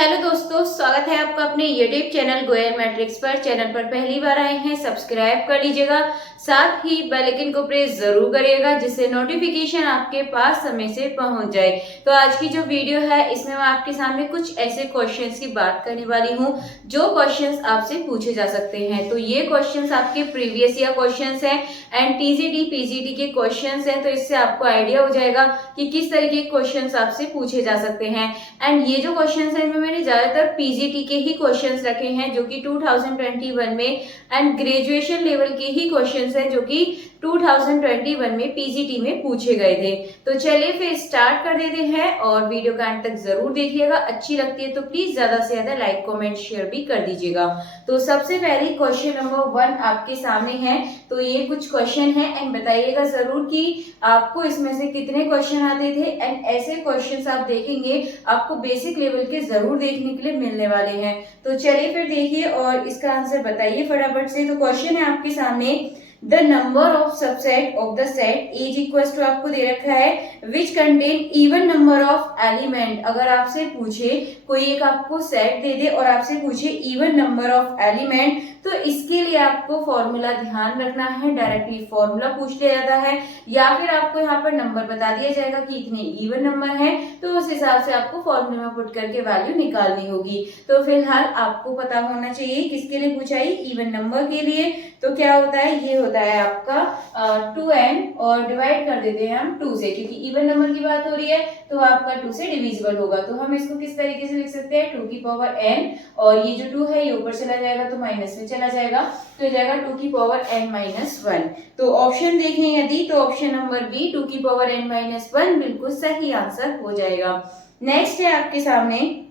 Hello दोस्तों, स्वागत है आपका अपने यूट्यूब चैनल गोयल मैट्रिक्स पर। चैनल पर पहली बार आए हैं, सब्सक्राइब कर लीजिएगा, साथ ही बेल आइकन को प्रेस जरूर करिएगा जिससे नोटिफिकेशन आपके पास समय से पहुंच जाए। तो आज की जो वीडियो है इसमें मैं आपके सामने कुछ ऐसे क्वेश्चंस की बात करने वाली हूं जो क्वेश्चंस आपसे पूछे जा सकते हैं। तो ये क्वेश्चंस आपके प्रीवियस ईयर क्वेश्चंस हैं एंड टीजीटी पीजीटी के क्वेश्चंस हैं। तो इससे आपको आइडिया हो जाएगा कि किस तरीके के क्वेश्चंस आपसे पूछे जा सकते हैं। एंड ये जो क्वेश्चंस हैं मैंने ज्यादातर पीजीटी के ही क्वेश्चंस रखे हैं जो कि 2021 में एंड ग्रेजुएशन लेवल के ही क्वेश्चंस हैं जो कि 2021 में पीजीटी में पूछे गए थे। तो चलिए फिर स्टार्ट कर देते हैं और वीडियो का अंत तक जरूर देखिएगा। अच्छी लगती है तो प्लीज ज्यादा से ज्यादा लाइक कमेंट शेयर भी कर दीजिएगा। तो सबसे पहले क्वेश्चन नंबर 1 आपके सामने है। तो ये कुछ क्वेश्चन है एंड बताइएगा जरूर कि आपको इसमें से कितने क्वेश्चन आते थे। एंड ऐसे क्वेश्चंस आप देखेंगे आपको बेसिक लेवल के जरूर देखने के लिए मिलने वाले हैं। तो चलिए फिर देखिए और इसका आंसर बताइए फटाफट से। तो क्वेश्चन है आपके सामने, the number of subset of the set is equal to, आपको दे रखा है which contain even number of element. अगर आपसे पूछे कोई एक आपको सेट दे दे और आपसे पूछे इवन नंबर ऑफ एलिमेंट, तो इसके लिए आपको फॉर्मूला ध्यान रखना है। डायरेक्टली फॉर्मूला पूछ लिया जाता है या फिर आपको यहाँ पर नंबर बता दिया जाएगा कि इतने इवन नंबर है, तो उस हिसाब से आपको फॉर्मूला में पुट करके वैल्यू निकालनी होगी। तो फिलहाल आपको पता होना चाहिए किसके लिए पूछा है, इवन नंबर के लिए। तो क्या होता है, ये होता है आपका 2n और डिवाइड कर देते हैं हम 2 से, क्योंकि इवन नंबर की बात हो रही है तो आपका 2 से डिविजिबल होगा। तो हम इसको किस तरीके से लिख सकते हैं, 2 की पावर n, और ये जो 2 है ये ऊपर चला जाएगा तो माइनस में चला जाएगा, तो ये जाएगा 2 की पावर n माइनस 1। तो ऑप्शन देखें यदि, तो ऑप्शन नंबर बी 2 की पावर n माइनस 1 बिल्कुल सही आंसर हो जाएगा। नेक्स्ट है आपके सामने,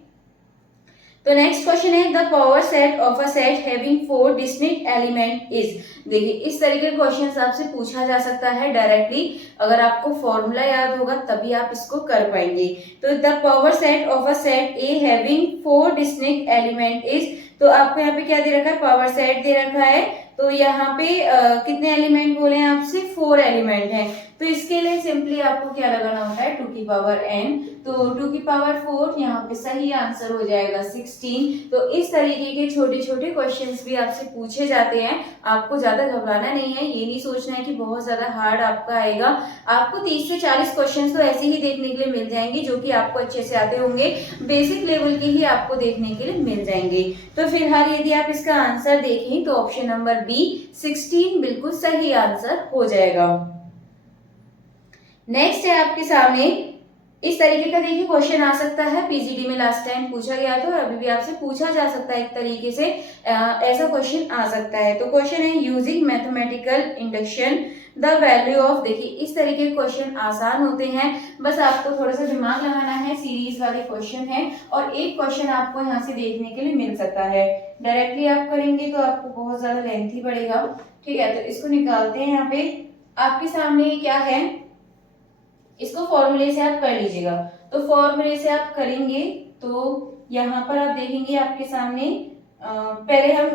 तो नेक्स्ट क्वेश्चन है the power set of a set having 4 distinct element is. देखिए इस तरीके के क्वेश्चंस आपसे पूछा जा सकता है डायरेक्टली। अगर आपको फॉर्मूला याद होगा तभी आप इसको कर पाएंगे। तो the power set of a set A having 4 distinct element is. तो आपको यहाँ पे क्या दे रखा है, पावर सेट दे रखा है। तो यहाँ पे कितने एलिमेंट बोले हैं आपसे, 4 एलिमेंट हैं। तो इसके लिए सिंपली आपको क्या लगाना होता है, 2 की पावर n। तो 2 की पावर 4 यहाँ पे सही आंसर हो जाएगा 16। तो इस तरीके के छोटे छोटे क्वेश्चंस भी आपसे पूछे जाते हैं। आपको ज्यादा घबराना नहीं है, ये नहीं सोचना है कि बहुत ज्यादा हार्ड आपका आएगा। आपको 30 से 40 क्वेश्चंस तो ऐसे ही देखने के लिए मिल जाएंगे जो कि आपको अच्छे से आते होंगे, बेसिक लेवल के ही आपको देखने के लिए मिल जाएंगे। तो फिलहाल यदि आप इसका आंसर देखें तो ऑप्शन नंबर बी 16 बिल्कुल सही आंसर हो जाएगा। नेक्स्ट है आपके सामने, इस तरीके का देखिए क्वेश्चन आ सकता है, पीजीडी में लास्ट टाइम पूछा गया था और अभी भी आपसे पूछा जा सकता है। एक तरीके से ऐसा क्वेश्चन आ सकता है। तो क्वेश्चन है using mathematical induction the value of. देखिए इस तरीके के क्वेश्चन आसान होते हैं, बस आपको थोड़ा सा दिमाग लगाना है। सीरीज वाले क्वेश्चन है और एक क्वेश्चन आपको यहाँ से देखने के लिए मिल सकता है। डायरेक्टली आप करेंगे तो आपको बहुत ज्यादा लेंथी पड़ेगा, ठीक है। तो इसको निकालते हैं। यहाँ पे आपके सामने क्या है, इसको फॉर्मूले से आप कर लीजिएगा। तो फॉर्मूले से आप करेंगे तो यहाँ पर आप देखेंगे आपके सामने पहले हम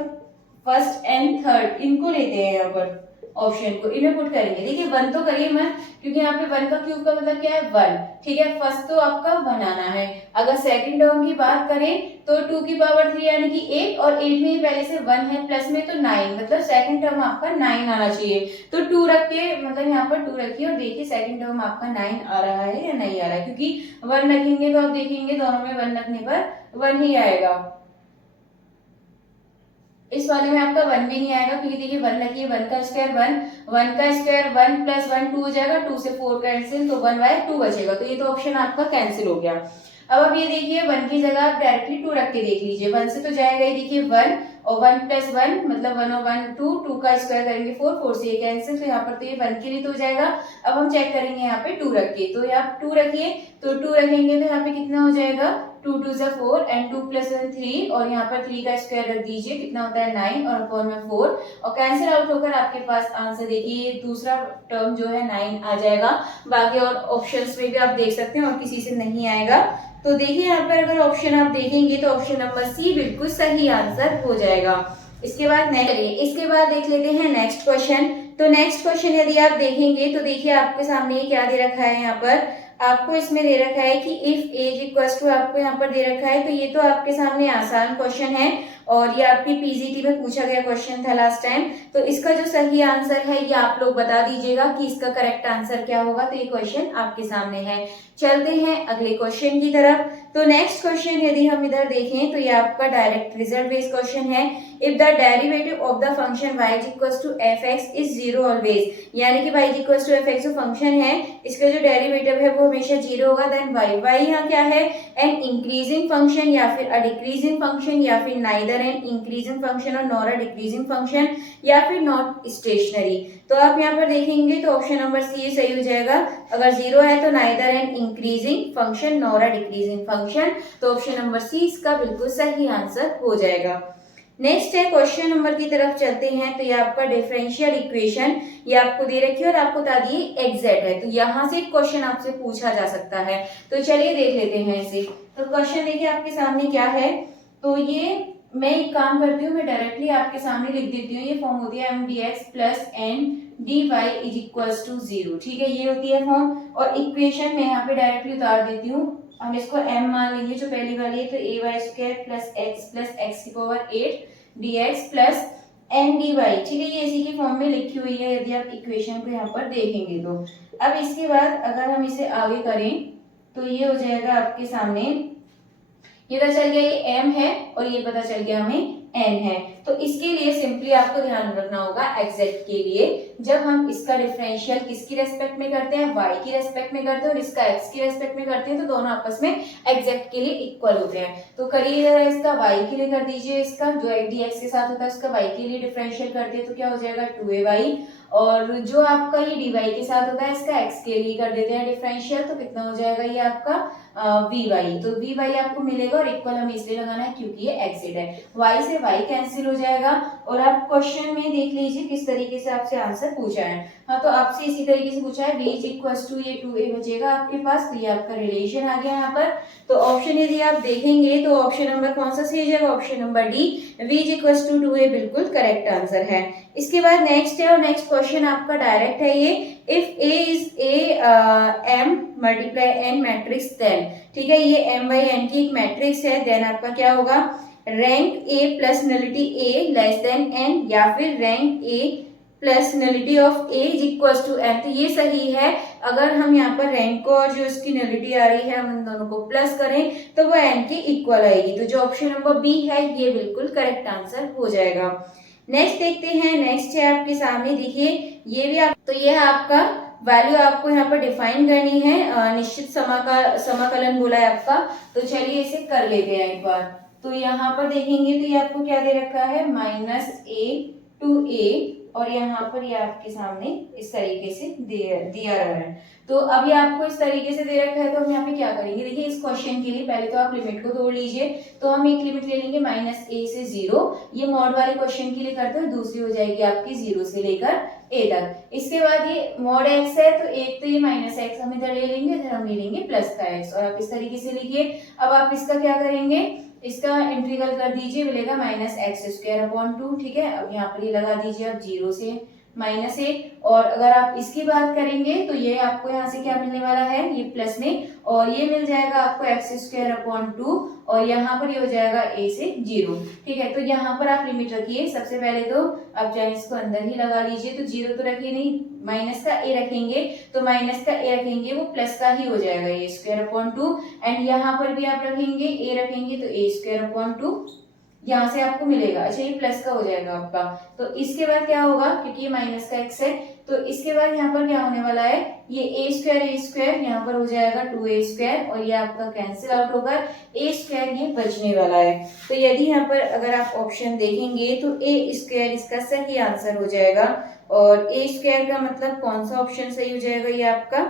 फर्स्ट एंड थर्ड इनको लेते हैं, यहाँ पर ऑप्शन को इन्हें पुट करेंगे। देखिए 1 तो करिए मत, क्योंकि यहाँ पे 1 का क्यूब का मतलब क्या है, 1, ठीक है। फर्स्ट तो आपका 1 आना है। अगर सेकंड टर्म की बात करें तो 2 की पावर 3 यानी कि 8, और 8 में ही पहले से 1 है प्लस में तो 9, मतलब सेकंड टर्म आपका 9 आना चाहिए। तो 2 रख के, मतलब यहाँ पर 2 रखिए और देखिए सेकंड टर्म आपका 9 आ रहा है या नहीं आ रहा है, क्योंकि 1 रखेंगे तो आप देखेंगे दोनों में 1 रखने पर 1 ही आएगा। इस वाले में आपका 1 भी नहीं आएगा, क्योंकि देखिए 1 रखिए, 1 का स्क्वायर 1, 1 का स्क्वायर 1 प्लस 1 2 हो जाएगा, 2 से 4 कैंसिल, तो 1/2 बचेगा। तो ये तो ऑप्शन आपका कैंसिल हो गया। अब आप ये देखिए 1 की जगह आप डायरेक्टली 2 रख के देख लीजिए। 1 से तो जाएगा ही, देखिए 1 और 1 प्लस 1 मतलब 1 और 1 2, 2 का स्क्वायर करेंगे 4, 4 से ये कैंसिल, तो यहाँ पर तो ये 1 के लिए तो हो जाएगा। अब हम चेक करेंगे यहाँ पे 2 रख के, तो यहाँ 2 रखिए, तो 2 रखेंगे तो यहाँ पे कितना हो जाएगा, 2 2 जा 4 एंड 2 प्लस 1 3, और यहाँ पर 3 का स्क्वायर रख दीजिए, कितना होता है 9 और अपॉन में 4, और कैंसिल आउट होकर आपके पास आंसर देखिए दूसरा टर्म जो है 9 आ जाएगा। बाकी और ऑप्शंस में भी आप देख सकते हैं और किसी से नहीं आएगा। तो देखिए यहाँ पर अगर ऑप्शन आप देखेंगे तो ऑप्शन नंबर सी बिल्कुल सही आंसर हो जाएगा। इसके बाद इसके बाद देख लेते हैं नेक्स्ट क्वेश्चन। तो नेक्स्ट क्वेश्चन यदि आप देखेंगे तो देखिए आपके सामने क्या दे रखा है, यहाँ पर आपको इसमें दे रखा है कि इफ एज इक्वल्स टू, आपको यहाँ पर दे रखा है, तो ये तो आपके सामने आसान क्वेश्चन है और ये आपकी पीजीटी में पूछा गया क्वेश्चन था लास्ट टाइम। तो इसका जो सही आंसर है ये आप लोग बता दीजिएगा कि इसका करेक्ट आंसर क्या होगा। तो ये क्वेश्चन आपके सामने है। चलते हैं अगले क्वेश्चन की तरफ। तो नेक्स्ट क्वेश्चन यदि हम इधर देखें तो ये आपका डायरेक्ट रिजल्ट बेस्ड क्वेश्चन है। If the derivative of the function y equals to fx is zero always, यानी कि y इक्वल्स टू fx जो फंक्शन है इसका जो डेरिवेटिव है वो हमेशा जीरो होगा, देन y यहाँ क्या है, एन इंक्रीजिंग फंक्शन या फिर अ डिक्रीजिंग फंक्शन या फिर नाइदर एन इंक्रीजिंग फंक्शन और नॉर अ डिक्रीजिंग फंक्शन या फिर नॉट स्टेशनरी। तो आप यहाँ पर देखेंगे तो ऑप्शन नंबर सी सही हो जाएगा। अगर जीरो है तो neither an increasing function nor a decreasing function, तो ऑप्शन नंबर सी इसका बिल्कुल सही आंसर हो जाएगा। नेक्स्ट है क्वेश्चन नंबर की तरफ चलते हैं। तो ये आपका डिफरेंशियल इक्वेशन ये आपको दे रखी है और आपको बता दिए एग्जैक्ट है, तो यहाँ से क्वेश्चन आपसे पूछा जा सकता है। तो चलिए देख लेते हैं इसे। तो क्वेश्चन देखिए आपके सामने क्या है। तो ये मैं एक काम करती हूँ, मैं डायरेक्टली आपके सामने लिख देती हूँ। ये फॉर्म होती है M D X plus N D Y is equals to zero, ठीक है, ये होती है फॉर्म। और इक्वेशन मैं यहाँ पे डायरेक्टली उतार देती हूँ। हम इसको m मान लेंगे जो पहली वाली है, तो A Y square plus X की power 8 D X plus N D Y, ठीक है, ये इसी की फॉर्म में लिखी हुई है यदि आप इक्वेशन को यहाँ पर देखेंगे तो। अब इसके बाद अगर हम इसे आगे करें तो ये हो जाएगा आपके सामने, ये पता चल गया ये m है और ये पता चल गया हमें n है। तो इसके लिए सिंपली आपको ध्यान रखना होगा एग्जैक्ट के लिए, जब हम इसका डिफरेंशियल किसकी रेस्पेक्ट में करते हैं, y की रेस्पेक्ट में करते हैं और इसका x की रेस्पेक्ट में करते हैं, तो दोनों आपस में एग्जैक्ट के लिए इक्वल होते हैं। तो करिए जरा इसका y के लिए कर दीजिए, इसका जो dx के साथ होता है उसका y के लिए डिफरेंशियल करते हैं तो क्या हो जाएगा 2ay, और जो आपका ये dy के साथ होता है इसका x के लिए कर देते हैं डिफरेंशियल, तो कितना हो जाएगा ये आपका vy। तो vy आपको मिलेगा और इक्वल हमें इसलिए लगाना है क्योंकि ये एग्जिट है, y से y कैंसिल हो जाएगा। और आप क्वेश्चन में देख लीजिए किस तरीके से आपसे आंसर पूछा है। हाँ, तो आपसे इसी तरीके से पूछा है v इज इक्वल्स टू ये 2a बचेगा आपके पास, तो ये आपका रिलेशन आ गया यहाँ पर। तो ऑप्शन यदि आप देखेंगे तो ऑप्शन नंबर कौन सा सही हो जाएगा, option number D, v is equals to 2a बिल्कुल करेक्ट आंसर है। इसके बाद नेक्स्ट है, और नेक्स्ट क्वेश्चन आपका डायरेक्ट है ये, if a is a m multiply n matrix then, ठीक है, ये m बाई n की एक मैट्रिक्स है, देन आपका क्या होगा, rank a plus nullity a less than n या फिर rank a plus nullity of a is equals to n। तो ये सही है, अगर हम यहाँ पर रैंक को और जो इसकी नलिटी आ रही है हम इन दोनों को प्लस करें तो वो n के इक्वल आएगी। तो जो ऑप्शन नंबर बी है ये बिल्कुल करेक्ट आंसर हो जाएगा। नेक्स्ट देखते हैं। नेक्स्ट है आपके सामने, देखिए ये भी आप, तो ये है आपका वैल्यू आपको यहाँ पर डिफाइन करनी है, निश्चित समाकलन बोला है आपका। तो चलिए इसे कर लेते हैं एक बार। तो यहाँ पर देखेंगे तो ये आपको क्या दे रखा है, -a to a, और यहाँ पर ये आपके सामने इस तरीके से दिया रहा है। तो अब ये आपको इस तरीके से दे रखा है, तो हम यहाँ पे क्या करेंगे, देखिए इस क्वेश्चन के लिए पहले तो आप लिमिट को तोड़ लीजिए। तो हम एक लिमिट ले लेंगे -a से 0, ये मॉड वाले क्वेश्चन के लिए करते हैं, दूसरी हो जाएगी आपकी 0 से लेकर a तक। इसके बाद ये मॉड x है, तो एक तो ये -x हम इधर ले लेंगे, इधर हम ले लेंगे प्लस का x, और आप इस तरीके से लिखिए। अब आप इसका क्या करेंगे, इसका इंटीग्रल कर दीजिए, मिलेगा -x²/2, ठीक है। अब यहाँ पर ये लगा दीजिए आप 0 से -a, और अगर आप इसकी बात करेंगे तो ये आपको यहाँ से क्या मिलने वाला है, ये प्लस में, और ये मिल जाएगा आपको x²/2, और यहाँ पर ये हो जाएगा a से 0, ठीक है। तो यहाँ पर आप लिमिट रखिए। सबसे पहले तो आप चाहे इसको अंदर ही लगा लीजिए, तो 0 तो रखिए नहीं, माइनस का a रखेंगे, तो माइनस का a रखेंगे वो प्लस का ही हो जाएगा a²/2, एंड यहाँ पर भी आप रखेंगे a रखेंगे तो a²/2 यहाँ से आपको मिलेगा। अच्छा, ये प्लस का हो जाएगा आपका। तो इसके बाद क्या होगा, क्योंकि ये माइनस का x है, तो इसके बाद यहाँ पर क्या होने वाला है, ये a² यहाँ पर हो जाएगा 2a², और ये आपका कैंसिल आउट होकर a² ये बचने वाला है। तो यदि यहाँ पर अगर आप ऑप्शन देखेंगे तो a² इसका सही आंसर हो जाएगा, और a² का मतलब कौन सा ऑप्शन सही हो जाएगा, ये आपका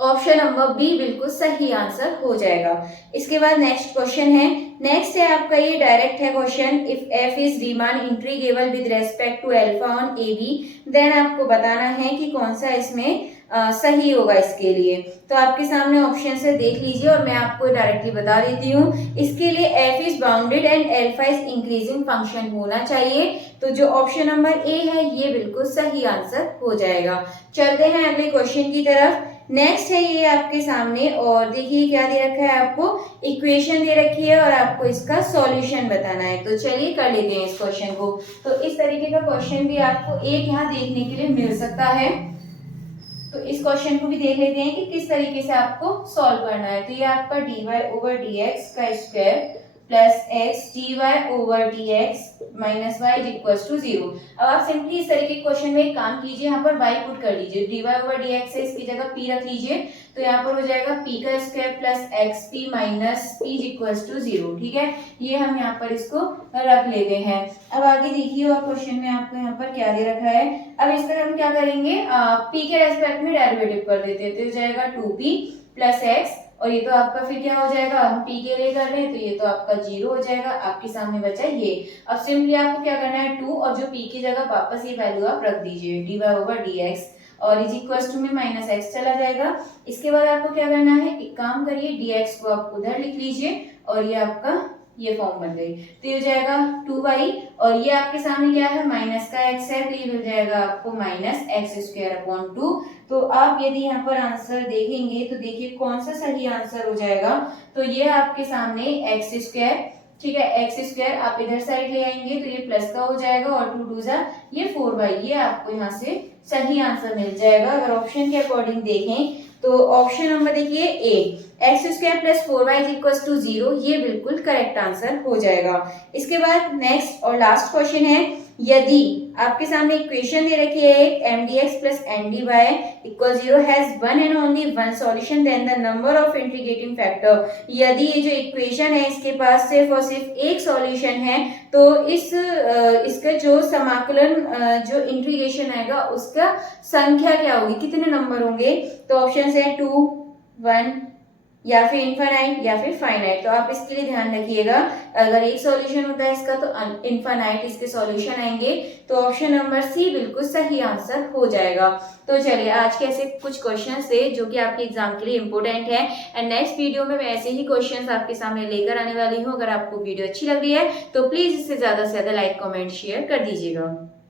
ऑप्शन नंबर बी बिल्कुल सही आंसर हो जाएगा। इसके बाद नेक्स्ट क्वेश्चन है। नेक्स्ट है आपका ये डायरेक्ट है question, if f is Riemann integrable with respect to alpha on ab, then आपको बताना है कि कौन सा इसमें सही होगा इसके लिए। तो आपके सामने ऑप्शन से देख लीजिए और मैं आपको डायरेक्टली बता देती हूँ। इसके लिए f is bounded and alpha is increasing function होना चाहिए। तो जो ऑप्शन नंबर ए है ये बिल्कुल सही आंसर हो जाएगा। चलते हैं अगले क्वेश्चन की तरफ। नेक्स्ट है ये आपके सामने, और देखिए क्या दे रखा है आपको, इक्वेशन दे रखी है और आपको इसका सॉल्यूशन बताना है। तो चलिए कर लेते हैं इस क्वेश्चन को। तो इस तरीके का क्वेश्चन भी आपको एक यहाँ देखने के लिए मिल सकता है। तो इस क्वेश्चन को भी देख लेते हैं कि किस तरीके से आपको सॉल्व करना है। तो ये आपका dy ओवर dx का square plus x dy over dx minus y is equal to 0। अब आप सिंपली इस तरीके के क्वेश्चन में एक काम कीजिए, यहाँ पर y पुट कर लीजिए, dy ओवर dx है, इसकी जगह p रख लीजिए। तो यहाँ पर हो जाएगा p का square plus xp minus p is equal to 0। ठीक है, ये हम यहाँ पर इसको रख लेते हैं। अब आगे देखिए, और क्वेश्चन में आपको यहाँ पर क्या दे रखा है। अब इसका हम क्या करेंगे, p के रेस्पेक्ट में डेरिवेटिव कर देते हैं। तो हो जाएगा 2p प्लस x, और ये तो आपका फिर क्या हो जाएगा, हम p के लिए कर रहे हैं तो ये तो आपका 0 हो जाएगा। आपके सामने बचा ये। अब सिंपली आपको क्या करना है, 2 और जो p की जगह वापस ये वैल्यू आप रख दीजिए, dy ओवर dx और इज इक्वल टू में माइनस x चला जाएगा। इसके बाद आपको क्या करना है, एक काम करिए, dx को आप उधर लिख लीजिए और ये आपका ये फॉर्म बन गई। तो ये हो जाएगा 2y, और ये आपके सामने क्या है, माइनस का x है, तो ये हो जाएगा आपको माइनस एक्स स्क्वायर अपॉन 2। तो आप यदि यहाँ पर आंसर देखेंगे तो देखिए कौन सा सही आंसर हो जाएगा। तो ये आपके सामने एक्स स्क्वायर, ठीक है, एक्स स्क्वायर आप इधर साइड ले आएंगे तो ये प्लस का हो जाएगा और 2 2 ये 4y, ये आपको यहाँ से सही आंसर मिल जाएगा। अगर ऑप्शन के अकॉर्डिंग देखें तो ऑप्शन नंबर देखिए A, X square plus 4y is equal to 0, ये बिल्कुल करेक्ट आंसर हो जाएगा। इसके बाद नेक्स्ट और लास्ट क्वेश्चन है, यदि आपके सामने इक्वेशन दे रखी है mdx plus ndy equal 0 has one and only one solution, then the number of integrating factor. यदि ये जो इक्वेशन है इसके पास सिर्फ और सिर्फ एक सॉल्यूशन है, तो इसका जो समाकलन जो इंटीग्रेशन आएगा उसका संख्या क्या होगी, कितने नंबर होंगे। तो ऑप्शन है 2, 1 या फिर इनफाइनाइट या फिर फाइनाइट। तो आप इसके लिए ध्यान रखिएगा, अगर एक सॉल्यूशन होता है इसका तो इनफाइनाइट इसके सॉल्यूशन आएंगे। तो ऑप्शन नंबर सी बिल्कुल सही आंसर हो जाएगा। तो चलिए, आज के ऐसे कुछ क्वेश्चंस थे जो कि आपके एग्जाम के लिए इंपॉर्टेंट है, एंड नेक्स्ट वीडियो में मैं ऐसे ही क्वेश्चंस आपके सामने लेकर आने वाली हूँ। अगर आपको वीडियो अच्छी लग रही है तो प्लीज इससे ज्यादा से ज्यादा लाइक, कमेंट, शेयर कर दीजिएगा।